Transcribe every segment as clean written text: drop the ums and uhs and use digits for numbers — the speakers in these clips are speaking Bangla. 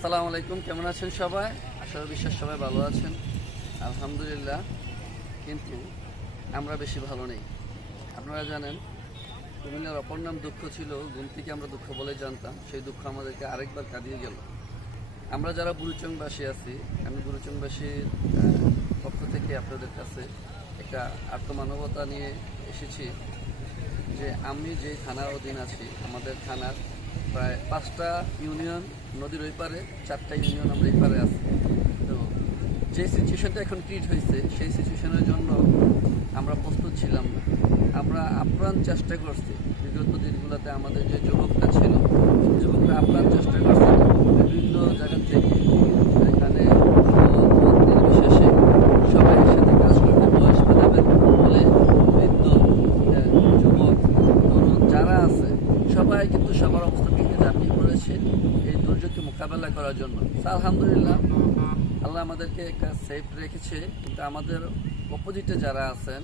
আসসালামু আলাইকুম, কেমন আছেন সবাই? আশা বিশ্বাস সবাই ভালো আছেন, আলহামদুলিল্লাহ। কিন্তু আমরা বেশি ভালো নেই। আপনারা জানেন, কুমিল্লার অপর নাম দুঃখ ছিল। গুমতিকে আমরা দুঃখ বলে জানতাম, সেই দুঃখ আমাদেরকে আরেকবার কাঁদিয়ে গেল। আমরা যারা বুড়িচংবাসী আছি, আমি বুড়িচংবাসীর পক্ষ থেকে আপনাদের কাছে একটা আত্মমানবতা নিয়ে এসেছি যে আমি যে থানার অধীন আছি, আমাদের থানার প্রায় 5টা ইউনিয়ন নদীর ওই পারে, 4টা ইউনিয়ন আমরা এই পারে আছি। তো যে সিচুয়েশনটা এখন ক্রিয়েট হয়েছে, সেই সিচুয়েশনের জন্য আমরা প্রস্তুত ছিলাম না। আমরা আপ্রাণ চেষ্টা করছি বিগত দিনগুলোতে। আমাদের যে যুবকরা ছিল, যুবকরা আপ্রাণ চেষ্টা করছে বিভিন্ন জায়গা থেকে এখানে নির্বিশেষে সবাই একসাথে কাজ করতে, বয়স ভেদাভেদ বলে বৃদ্ধ, যুবক, তরুণ যারা আছে সবাই কিন্তু সবার অবস্থা থেকে ঝাঁপিয়ে পড়েছে এই দুর্যোগকে মোকাবেলা করার জন্য। আলহামদুলিল্লাহ, আল্লাহ আমাদেরকে একটা সেফ রেখেছে। কিন্তু আমাদের অপোজিটে যারা আছেন,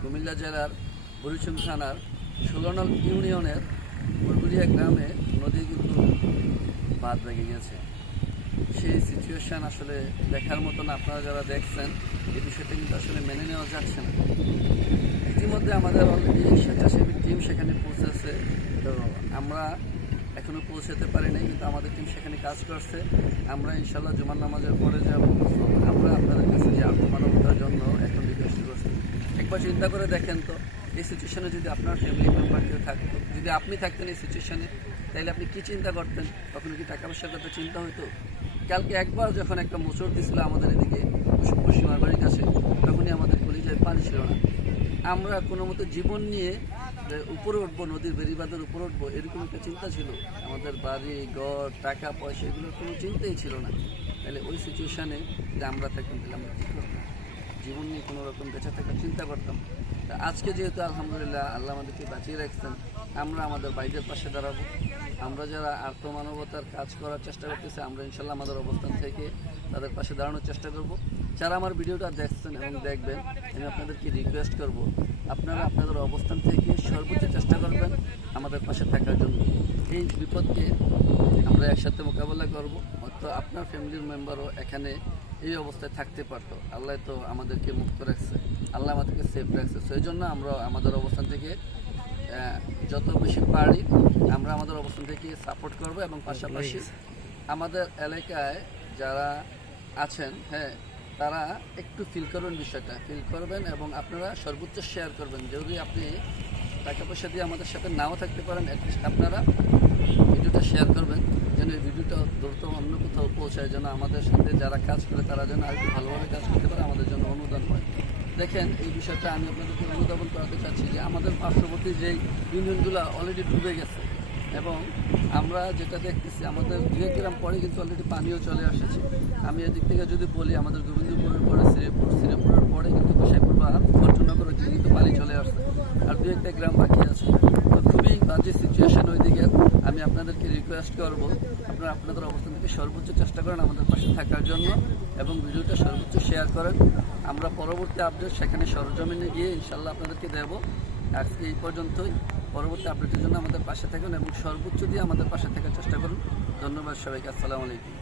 কুমিল্লা জেলার বুড়িচং থানার 16 নং ইউনিয়নের মুরগুড়িয়া গ্রামে নদী কিন্তু বাঁধ ভেঙে গেছে। সেই সিচুয়েশান আসলে দেখার মতন। আপনারা যারা দেখছেন, এই বিষয়টা কিন্তু আসলে মেনে নেওয়া যাচ্ছে না। ইতিমধ্যে আমাদের অলরেডি স্বেচ্ছাসেবী টিম সেখানে পৌঁছেছে। তো আমরা এখনও পৌঁছাতে পারি নাই, কিন্তু আমাদের টিম সেখানে কাজ করছে। আমরা ইনশাল্লাহ জুমার নামাজের পরে যাব। আমরা আপনাদের কাছে যে আত্মমানবতার জন্য এখন রিকোয়েস্ট করছি, একবার চিন্তা করে দেখেন তো, এই সিচুয়েশনে যদি আপনার ফ্যামিলি মেম্বার কেউ থাকতো, যদি আপনি থাকতেন এই সিচুয়েশনে, তাহলে আপনি কী চিন্তা করতেন? কখনো কি টাকা পয়সার কথা চিন্তা হইতো? কালকে একবার যখন একটা মোচড় দিয়েছিল আমাদের এদিকে পশ্চিমার বাড়ির কাছে, তখনই আমাদের কলিজায় পানি ছিল না। আমরা কোনো মতো জীবন নিয়ে উপরে উঠবো, নদীর বেড়িবাঁধের উপরে উঠবো, এরকম একটা চিন্তা ছিল। আমাদের বাড়ি ঘর, টাকা পয়সা, এগুলোর কোনো চিন্তাই ছিল না। তাহলে ওই সিচুয়েশানে যে আমরা থাকতাম, তাহলে আমরা কী করতাম? জীবন নিয়ে কোনো রকম বেঁচে থাকার চিন্তা করতাম। তা আজকে যেহেতু আলহামদুলিল্লাহ আল্লাহ আমাদেরকে বাঁচিয়ে রাখছেন, আমরা আমাদের ভাইদের পাশে দাঁড়াবো। আমরা যারা আত্মমানবতার কাজ করার চেষ্টা করতেছি, আমরা ইনশাল্লাহ আমাদের অবস্থান থেকে তাদের পাশে দাঁড়ানোর চেষ্টা করব। যারা আমার ভিডিওটা দেখছেন এবং দেখবেন, আমি আপনাদেরকে রিকোয়েস্ট করব, আপনারা আপনাদের অবস্থান থেকে সর্বোচ্চ চেষ্টা করবেন আমাদের পাশে থাকার জন্য। এই বিপদকে আমরা একসাথে মোকাবেলা করব। হয়তো আপনার ফ্যামিলির মেম্বারও এখানে এই অবস্থায় থাকতে পারতো। আল্লাহ তো আমাদেরকে মুক্ত রাখছে, আল্লাহ আমাদেরকে সেফ রাখছে। সেই জন্য আমরা আমাদের অবস্থান থেকে যত বেশি পারি আমরা আমাদের অবস্থান থেকে সাপোর্ট করব। এবং পাশাপাশি আমাদের এলাকায় যারা আছেন, তারা একটু ফিল করবেন, বিষয়টা ফিল করবেন এবং আপনারা সর্বোচ্চ শেয়ার করবেন। যদি আপনি টাকা পয়সা দিয়ে আমাদের সাথে নাও থাকতে পারেন, অ্যাটলিস্ট আপনারা ভিডিওটা শেয়ার করবেন, যেন এই ভিডিওটা দ্রুত অন্য কোথাও পৌঁছায়, যেন আমাদের সাথে যারা কাজ করে তারা যেন আরেকটু ভালোভাবে কাজ করতে পারে, আমাদের জন্য অনুদান হয়। দেখেন, এই বিষয়টা আমি আপনাদেরকে অনুধাবন করাতে চাচ্ছি যে আমাদের পার্শ্ববর্তী যেই ইউনিয়নগুলো অলরেডি ডুবে গেছে, এবং আমরা যেটা দেখতেছি আমাদের 2 গ্রাম পরে কিন্তু অলরেডি পানিও চলে আসছে। আমি এদিক থেকে যদি বলি, আমাদের গোবিন্দপুরের পরে শ্রীপুরের পরে কিন্তু গোসাইপুর বা ফরচুনগরের দিকে কিন্তু পানি চলে আসছে, আর 2-1টা গ্রাম বাকি আছে। তো খুবই বাজে সিচুয়েশন ওই দিকে। আমি আপনাদেরকে রিকোয়েস্ট করবো, আপনারা আপনাদের অবস্থান থেকে সর্বোচ্চ চেষ্টা করেন আমাদের পাশে থাকার জন্য এবং ভিডিওটা সর্বোচ্চ শেয়ার করেন। আমরা পরবর্তী আপডেট সেখানে সরজমিনে গিয়ে ইনশাল্লাহ আপনাদেরকে দেবো। আজকে এই পর্যন্তই। পরবর্তী আপডেটের জন্য আমাদের পাশে থাকুন এবং সর্বোচ্চ দিয়ে আমাদের পাশে থাকার চেষ্টা করুন। ধন্যবাদ সবাইকে। আসসালামু আলাইকুম।